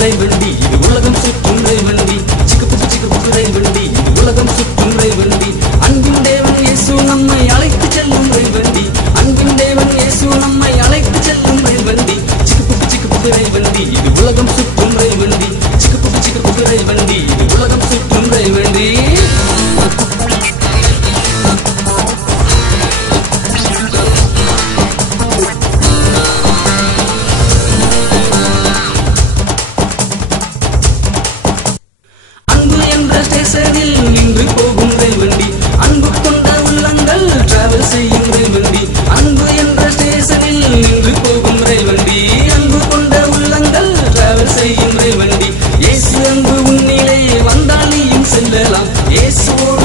ரயில் வண்டி இது உலகம் சுற்றும் ரயில் வண்டி. சிக்கு புக்கு ரயில் வண்டி இது உலகம் சுற்றும் ரயில் வண்டி. அன்பின் தேவன் இயேசு நம்மை அழைத்து செல்லும் ரயில் வண்டி. அன்பின் தேவன் இயேசு நம்மை அழைத்து செல்லும் ரயில் வண்டி. சிக்கு புக்கு ரயில் வண்டி இது உலகம் சுற்றும் ரயில் வண்டி. சிக்கு புக்கு ரயில் வண்டி இது உலகம் சுற்றும் ரயில் வண்டி. ஸ்டேஷனில் நின்று போகும் ரயில் வண்டி. அன்பு கொண்ட உள்ளங்கள் டிராவல் செய்யும் ரயில் வண்டி. அன்பு என்ற ஸ்டேஷனில் நின்று போகும் ரயில் வண்டி. அன்பு கொண்ட உள்ளங்கள் டிராவல் செய்யும் ரயில் வண்டி. இயேசு அன்பு உன்னிலே வந்தால் நீயும் செல்லலாம். இயேசுவோடு